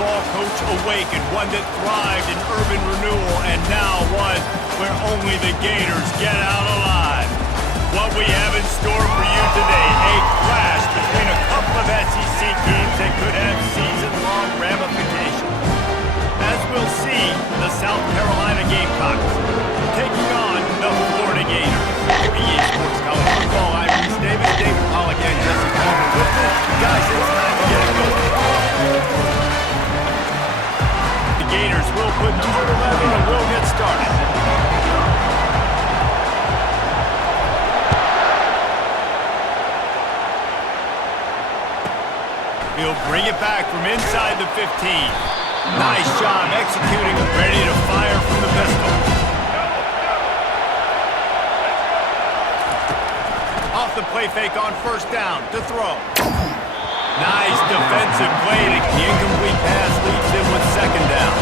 football coach awakened, one that thrived in urban renewal, and now one where only the Gators get out alive. What we have in store for you today, a clash between a couple of SEC teams that could have season-long ramifications. As we'll see, the South Carolina Gamecocks taking on the Florida Gators. For EA Sports College Football, I'm Reese Davis, David Pollock, and Jesse Coleman with me. Guys, it's time to get it going. The Gators will put 2 to 11 and we'll get started. He'll bring it back from inside the 15. Nice job executing, ready to fire from the pistol. Off the play fake on first down to throw. Nice defensive play. The incomplete pass leaves him with second down.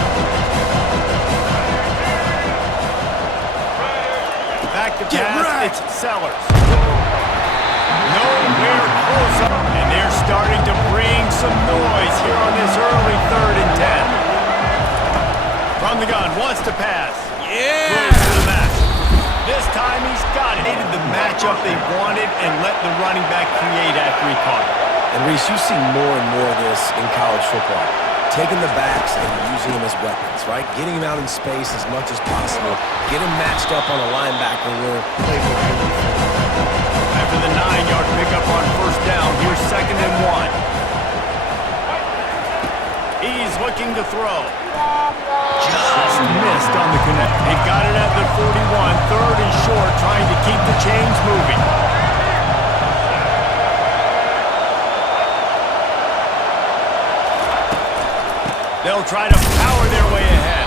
Back to pass, it's Sellers. Nowhere close up. And they're starting to bring some noise here on this early 3rd and 10. From the gun, wants to pass. Yeah! Close to the match. This time he's got it. They needed the matchup they wanted and let the running back create after he caught it. And Reese, you see more and more of this in college football. Taking the backs and using them as weapons, right? Getting them out in space as much as possible. Get them matched up on a linebacker where playbook. After the 9-yard pickup on first down, here's 2nd and 1. He's looking to throw. Just missed on the connect. They got it at the 41, 3rd and short, trying to keep the chains moving. They'll try to power their way ahead.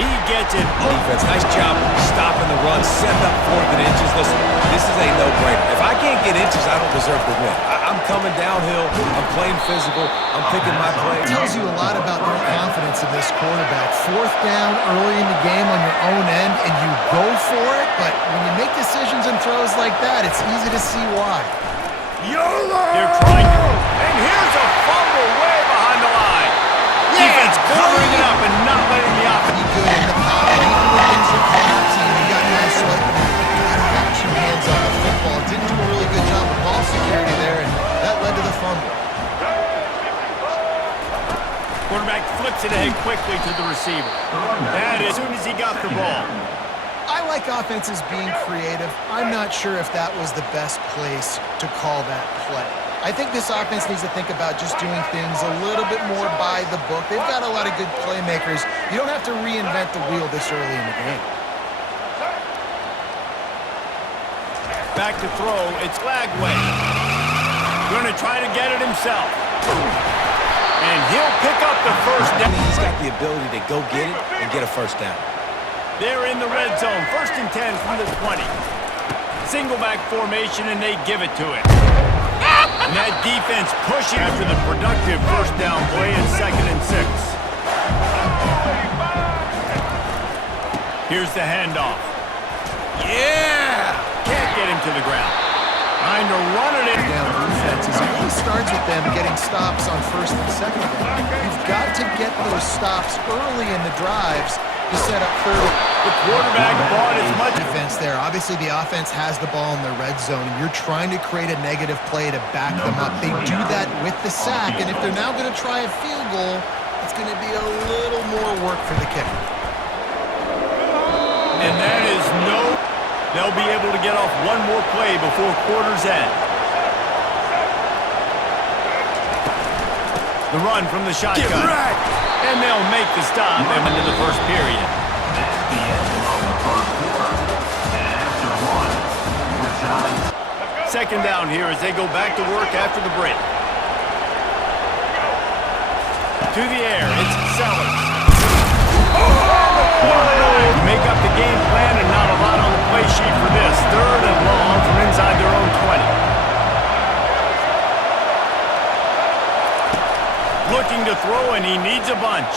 He gets it. Defense, nice job stopping the run, setting up 4th and inches. Listen, this is a no-brainer. If I can't get inches, I don't deserve to win. I'm coming downhill. I'm playing physical. I'm picking my play. It tells you a lot about their confidence in this quarterback. 4th down early in the game on your own end, and you go for it. But when you make decisions and throws like that, it's easy to see why. YOLO! They're trying to. And here's a fumble way behind the line. Yeah, defense covering it up and not letting the offense. Be good in the pocket. Even when things are collapsing, you got guys like that. You gotta have your hands on the football. Didn't do a really good job of ball security there, and that led to the fumble. Quarterback flips it ahead quickly to the receiver. And as soon as he got the ball. I like offenses being creative. I'm not sure if that was the best place to call that play. I think this offense needs to think about just doing things a little bit more by the book. They've got a lot of good playmakers. You don't have to reinvent the wheel this early in the game. Back to throw, it's Lagway. Going to try to get it himself. And he'll pick up the first down. He's got the ability to go get it and get a first down. They're in the red zone, 1st and 10 from the 20. Single back formation, and they give it to him. And that defense pushing after the productive first down play in 2nd and 6. Here's the handoff. Yeah! Can't get him to the ground. Trying to run it in. Down defenses. It really starts with them getting stops on 1st and 2nd down. You've got to get those stops early in the drives to set up 3rd. The quarterback bought as much defense there. Obviously, the offense has the ball in the red zone, and you're trying to create a negative play to back them up. They do that with the sack, and if they're now going to try a field goal, it's going to be a little more work for the kicker. And that is no... They'll be able to get off one more play before quarter's end. The run from the shotgun. Get wrecked! And they'll make the stop into the first period. That's the end of the first quarter. And after 1, 2nd down here as they go back to work after the break. To the air, it's Sellers. You make up the game plan and not a lot on the play sheet for this. 3rd and long from inside their own 20. Looking to throw, and he needs a bunch.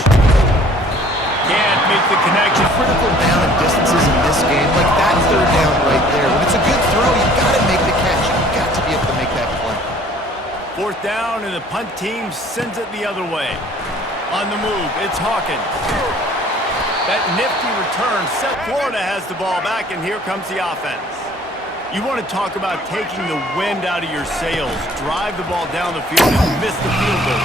Can't make the connection. Critical down and distances in this game, like that 3rd down right there. When it's a good throw, you've got to make the catch. You've got to be able to make that play. 4th down, and the punt team sends it the other way. On the move, it's Hawkins. That nifty return set. Florida has the ball back, and here comes the offense. You want to talk about taking the wind out of your sails. Drive the ball down the field and miss the field goal.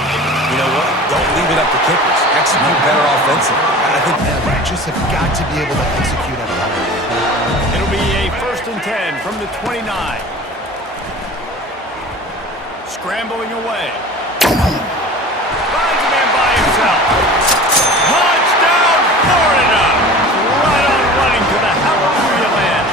You know what? Don't leave it up to kickers. Execute better offensively. I think They just have got to be able to execute at a high level. It'll be a 1st and 10 from the 29. Scrambling away. Finds a man by himself. Touchdown, Florida! Right on running to the hallelujah land.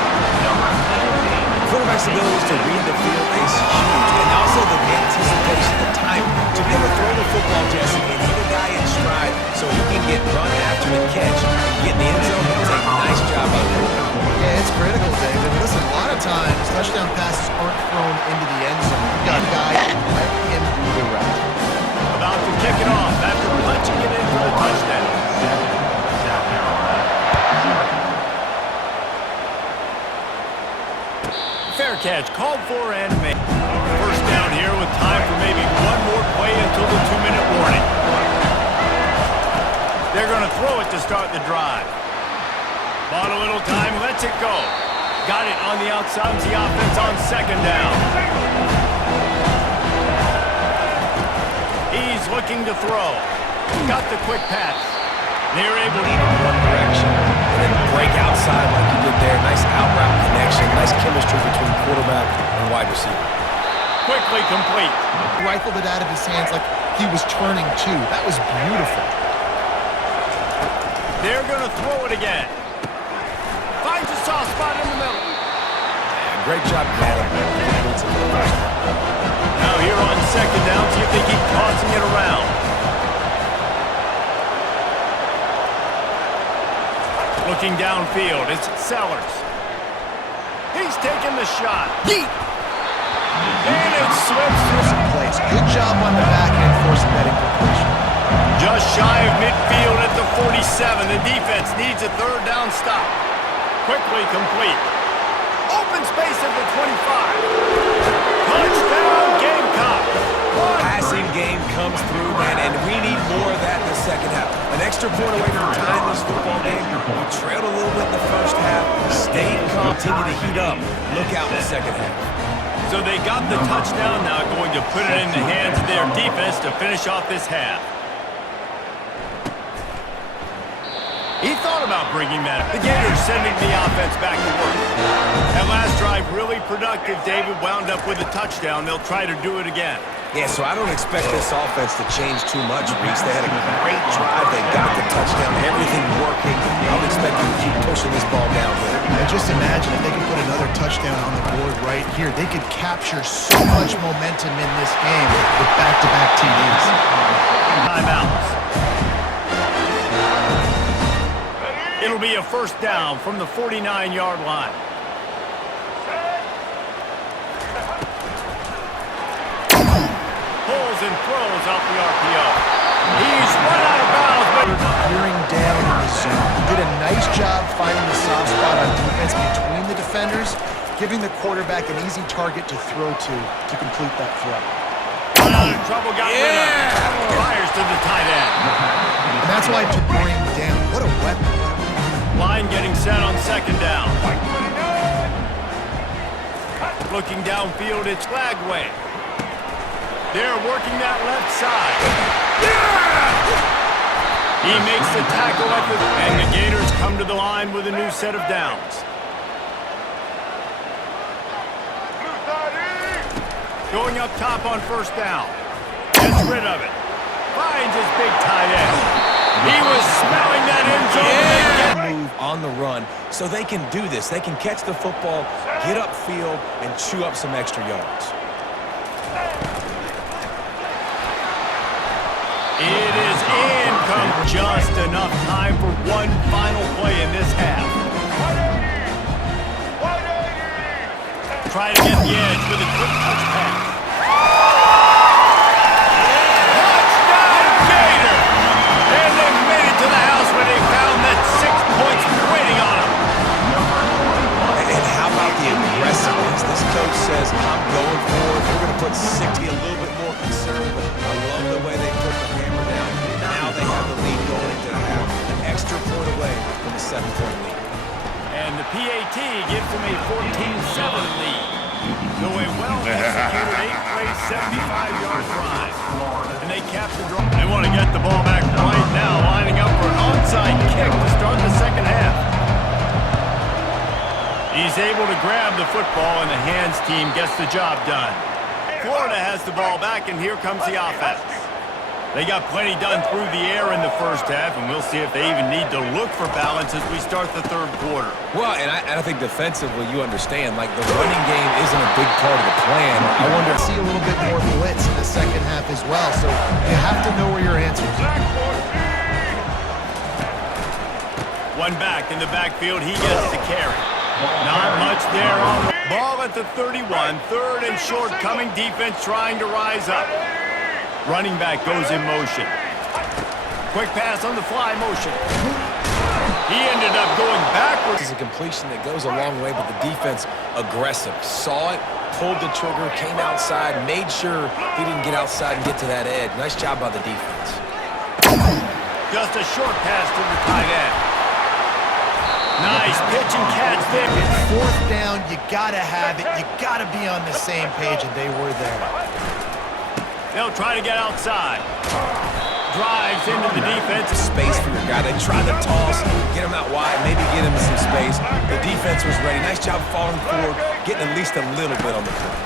quarterback's abilities to read the field is huge, and also the anticipation, the time to be able to throw the football, Jesse, and hit a guy in stride so he can get run after and catch, get in the end zone. That was a nice job by the quarterback. Yeah, it's critical, David. Listen, a lot of times touchdown passes aren't thrown into the end zone. You've got a guy who let him do the rest. About to kick it off after punching it in for the touchdown. Fair catch, called for and made. First down here with time for maybe one more play until the 2-minute warning. They're going to throw it to start the drive. Bought a little time, lets it go. Got it on the outside, the offense on 2nd down. He's looking to throw. Got the quick pass. They're able to In one direction, and then break outside like you did there. Nice out route connection, nice chemistry between quarterback and wide receiver. quickly complete. Rifled it out of his hands like he was turning too. That was beautiful. They're going to throw it again. Finds a soft spot in the middle. Great job, Caleb. Now here on 2nd down, see if they keep tossing it around. Looking downfield, it's Sellers. He's taking the shot. Yeet! And it slips through. Place. Good job on the back end forcing that incompletion. Just shy of midfield at the 47. The defense needs a 3rd down stop. Quickly complete. Open space at the 25. Touchdown, Gamecocks. Passing game comes through, man, and we need more of that in the second half. An extra point away from tying this football game. We trailed a little bit in the first half, stayed calm, continue to heat up. Look out in the second half. So they got the touchdown, now going to put it in the hands of their defense to finish off this half. He thought about bringing that. The Gators sending the offense back to work. That last drive really productive. David wound up with a touchdown. They'll try to do it again. Yeah, so I don't expect this offense to change too much, Reese. They had a great drive. They got the touchdown. Everything working. I'm expecting to keep pushing this ball downhill. And just imagine if they can put another touchdown on the board right here. They could capture so much momentum in this game with back-to-back TDs. Timeouts. It'll be a 1st down from the 49-yard line. Pulls and throws off the RPO. He's run out of bounds, but Gearing down in the zone. Did a nice job finding the soft spot on defense between the defenders, giving the quarterback an easy target to throw to complete that throw. got out of trouble, got rid of it. Fires to the tight end. And that's why to bring down. What a weapon. Line getting set on 2nd down. Looking downfield, it's Lagway. They're working that left side. He makes the tackle at the... And the Gators come to the line with a new set of downs. Going up top on 1st down. Gets rid of it. Finds his big tight end. He was smelling that end zone. Move on the run, so they can do this. They can catch the football, get upfield, and chew up some extra yards. It is income. Just enough time for one final play in this half. Try to get the edge with a quick touch pass. Touchdown, Gator! And they made it to the house where they found that 6 points waiting on them. And how about the aggressiveness? This coach says, I'm going for it. We're going to put 60 a little bit more conservative. I love the way they put the hammer down. Now they have the lead going into the half, an extra point away from a 7-point lead. And the PAT gives them a 14-7 lead. So a well-executed 8-play, 75-yard drive. And they cap the draw. They want to get the ball back right now, lining up for an onside kick to start the second half. He's able to grab the football, and the hands team gets the job done. Florida has the ball back, and here comes the offense. They got plenty done through the air in the first half, and we'll see if they even need to look for balance as we start the third quarter. Well, and I think defensively, you understand, like the running game isn't a big part of the plan. I wonder See a little bit more blitz in the second half as well, so you have to know where your answers are. One back in the backfield, he gets the carry. Not much there on the ball at the 31. Third and short, coming defense trying to rise up. Running back goes in motion. Quick pass on the fly motion. He ended up going backwards. This is a completion that goes a long way, but the defense aggressive. Saw it, pulled the trigger, came outside, made sure he didn't get outside and get to that edge. Nice job by the defense. Just a short pass to the tight end. Nice pitch and catch there. Fourth down, you gotta have it. You gotta be on the same page, and they were there. They'll try to get outside. Drives into the defense. Space for your guy. They try to toss, get him out wide, maybe get him some space. The defense was ready. Nice job falling forward, getting at least a little bit on the play.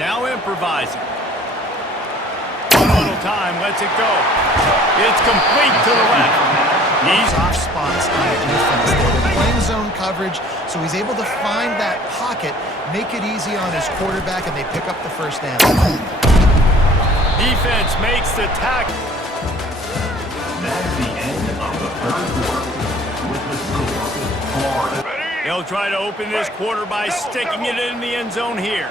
Now improvising. One little time, lets it go. It's complete to the left. He's Soft spots on defense. They're playing zone coverage, so he's able to find that pocket, make it easy on his quarterback, and they pick up the first down. defense makes the tackle. That's the end of the third quarter. With the score, Florida. They'll try to open this quarter by sticking it in the end zone here.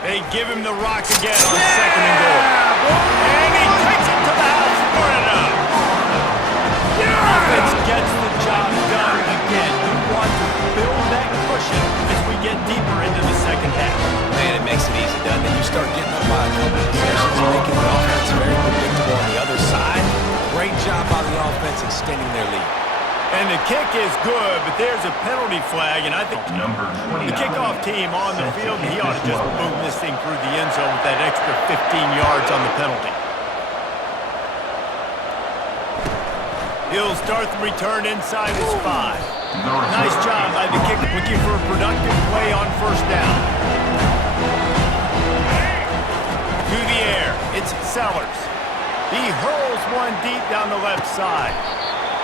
They give him the rock again on second and goal. And he takes it to the house for it up. Offense gets the job done again. You want to build that cushion as we get deeper into the second half. Man, it makes it easy, doesn't it? You start getting up by a couple of possessions and making the offense very predictable on the other side. Great job by the offense extending their lead. And the kick is good, but there's a penalty flag, and I think Number 29. the kickoff team on the field, he ought to just boom this thing through the end zone with that extra 15 yards on the penalty. He'll start the return inside his 5. Nice job by the kicker, looking for a productive play on first down. To the air, it's Sellers. He hurls one deep down the left side.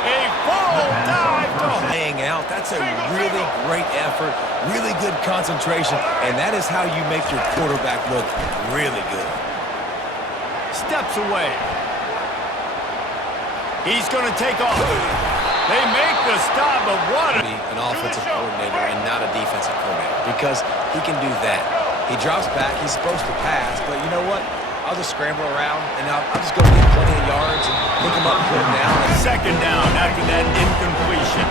A full dive to Laying out, that's a really great effort, really good concentration, and that is how you make your quarterback look really good. steps away. He's going to take off. They make the stop, but what Be an offensive coordinator and not a defensive coordinator because he can do that. He drops back, he's supposed to pass, but you know what? I'll just scramble around, and I'll just go get plenty of yards and pick him up and put him down. Second down after that incompletion.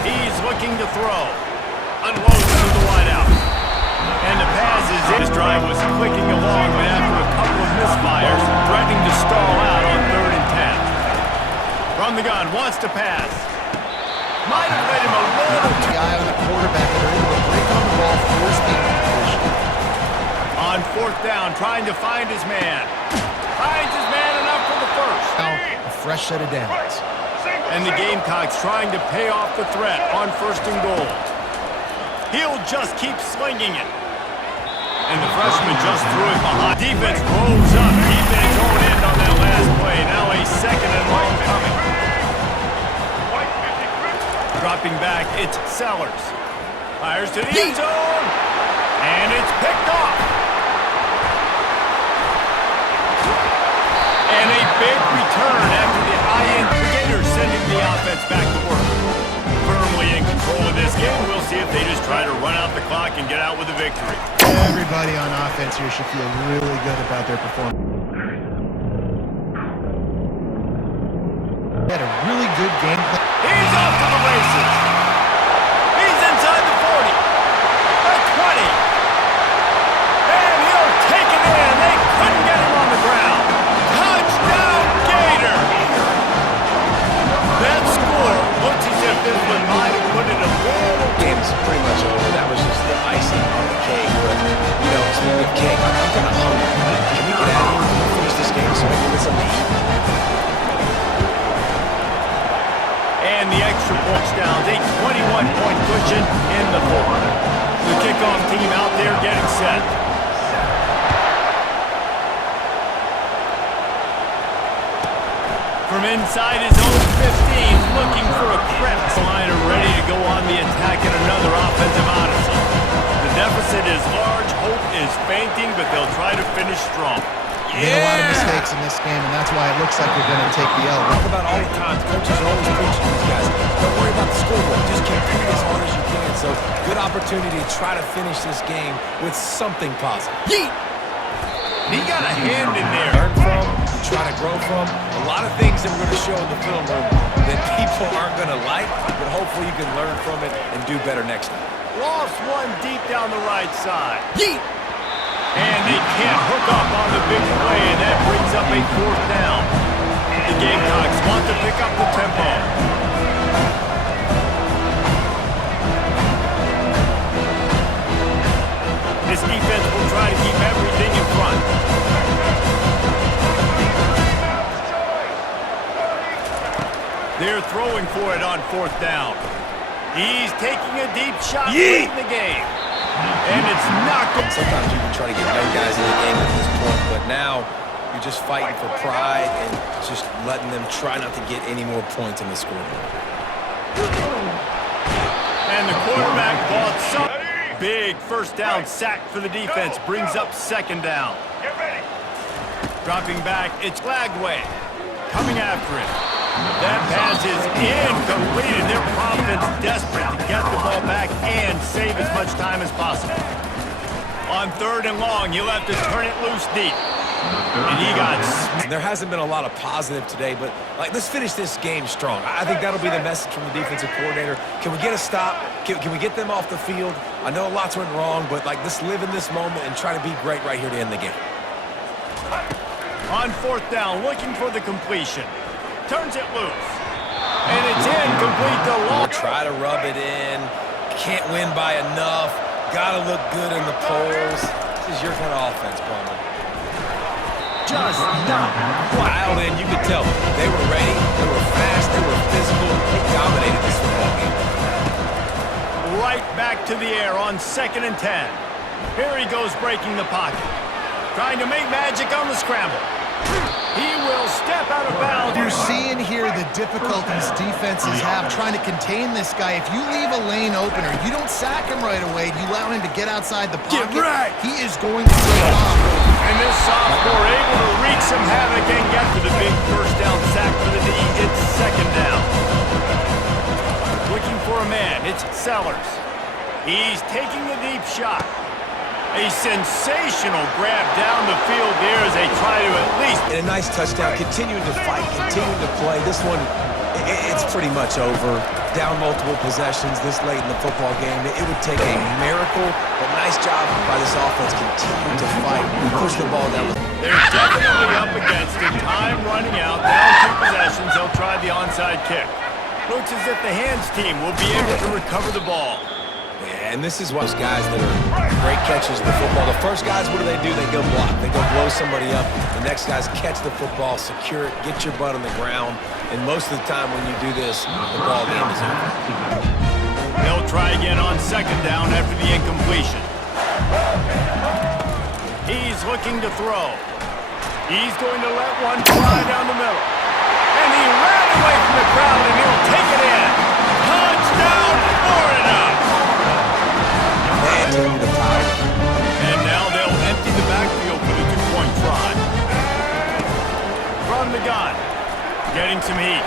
He's looking to throw. Unloads to the wideout. And the pass is in. His drive was clicking along, but after a couple of misfires, threatening to stall out on 3rd and 10. From the gun, wants to pass. Might have led him a little The eye on the quarterback, and they're able to break on the ball, force the incompletion. On 4th down, trying to find his man. Finds his man enough for the first. Now, a fresh set of downs. And the Gamecocks trying to pay off the threat on 1st and goal. He'll just keep slinging it. And the freshman just threw it behind. Defense rolls up. Defense going in on that last play. Now a 2nd and long coming. Dropping back, it's Sellers. Fires to the end zone. And it's picked off. And a big return after the IN. The Gators sending the offense back to work. Firmly in control of this game. We'll see if they just try to run out the clock and get out with a victory. Everybody on offense here should feel really good about their performance. They had a really good game plan. He's off to the races. He's inside the 40. The 20. the extra touchdowns, a 21-point cushion in the fourth. The kickoff team out there getting set. From inside his own 15, looking for a crevice. Line are ready to go on the attack in another offensive odyssey. The deficit is large, hope is fainting, but they'll try to finish strong. Made a lot of mistakes in this game, and that's why it looks like they're going to take the L. Talk about all the time, coaches are always preaching to these guys. Don't worry about the scoreboard. Just compete as hard as you can. So, good opportunity to try to finish this game with something positive. Yeet! He got a hand in there. Learn from, try to grow from. A lot of things that we're going to show in the film room that people aren't going to like, but hopefully you can learn from it and do better next time. Lost one deep down the right side. Yeet! And they can't hook up on the big play, and that brings up a fourth down. The Gamecocks want to pick up the tempo. This defense will try to keep everything in front. They're throwing for it on fourth down. He's taking a deep shot late in the game. And it's knocked. Sometimes you can try to get young guys in the game at this point, but now you're just fighting for pride and just letting them try not to get any more points on the scoreboard. And the quarterback bought some big first down sack for the defense. Brings up second down. Get ready. Dropping back, it's Flagway. Coming after it. That pass is incomplete, and their offense desperate to get the ball back and save as much time as possible. On third and long, he'll have to turn it loose deep. And he got... There hasn't been a lot of positive today, but let's finish this game strong. I think that'll be the message from the defensive coordinator. Can we get a stop? Can we get them off the field? I know lots went wrong, but let's live in this moment and try to be great right here to end the game. On fourth down, looking for the completion. Turns it loose. And it's incomplete to long. Try to rub it in. Can't win by enough. Gotta look good in the polls. This is your kind of offense, Palmer. Just not Dialed in, you could tell. They were ready. They were fast. They were physical. They dominated this football game. right back to the air on 2nd and 10. Here he goes breaking the pocket. Trying to make magic on the scramble. He will step out of bounds. You're seeing here the difficulties defenses have trying to contain this guy. If you leave a lane opener, you don't sack him right away. You allow him to get outside the pocket. He is going to take off. And this sophomore able to wreak some havoc and get to the big first down sack for the D. It's 2nd down. Looking for a man. It's Sellers. He's taking the deep shot. A sensational grab down the field there as they try to at least... And a nice touchdown, continuing to fight, continuing to play. This one, it's pretty much over. Down multiple possessions this late in the football game. It would take a miracle, but nice job by this offense continuing to fight, push the ball down. They're definitely up against it. Time running out. Down 2 possessions. They'll try the onside kick. Looks as if the hands team will be able to recover the ball. And this is what's guys that are great catchers of the football. The first guys, what do? They go block. They go blow somebody up. The next guys catch the football, secure it, get your butt on the ground. And most of the time when you do this, the ball game is over. They'll try again on 2nd down after the incompletion. He's looking to throw. He's going to let one fly down the middle. And he ran away from the crowd, and he'll take it in. Touchdown, Florida! And now they'll empty the backfield for the 2-point try. From the gun, getting some heat.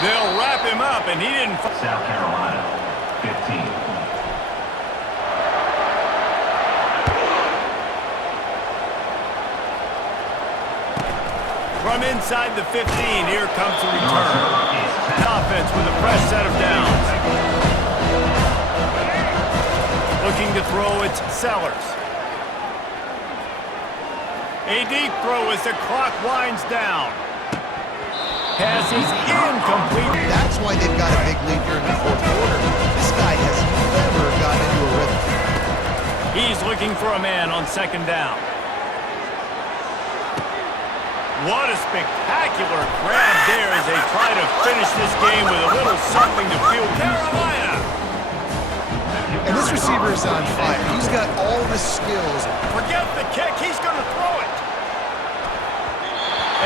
They'll wrap him up, and he didn't... South Carolina, 15. From inside the 15, here comes the return. Offense with a fresh set of downs. Looking to throw, it's Sellers. A deep throw as the clock winds down. Pass is incomplete. That's why they've got a big lead here in the 4th quarter. This guy has never gotten into a rhythm. He's looking for a man on 2nd down. What a spectacular grab there as they try to finish this game with a little something to feel Carolina. And this receiver is on fire. He's got all the skills. Forget the kick. He's going to throw it.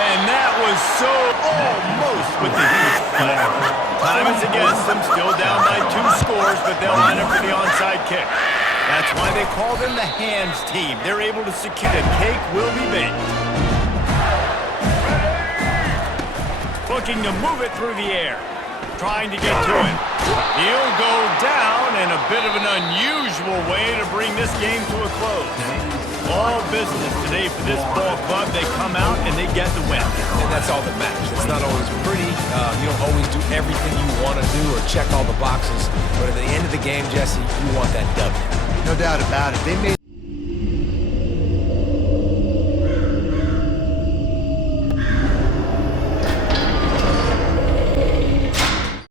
And that was so almost with the huge play. Time is against them. Still down by 2 scores, but they'll line up for the onside kick. That's why they call them the hands team. They're able to secure the cake will be baked. Looking to move it through the air. Trying to get to it. He'll go down in a bit of an unusual way to bring this game to a close. All business today for this ball club. They come out and they get the win. And that's all that matters. It's not always pretty. You don't always do everything you want to do or check all the boxes. But at the end of the game, Jesse, you want that W. No doubt about it. They made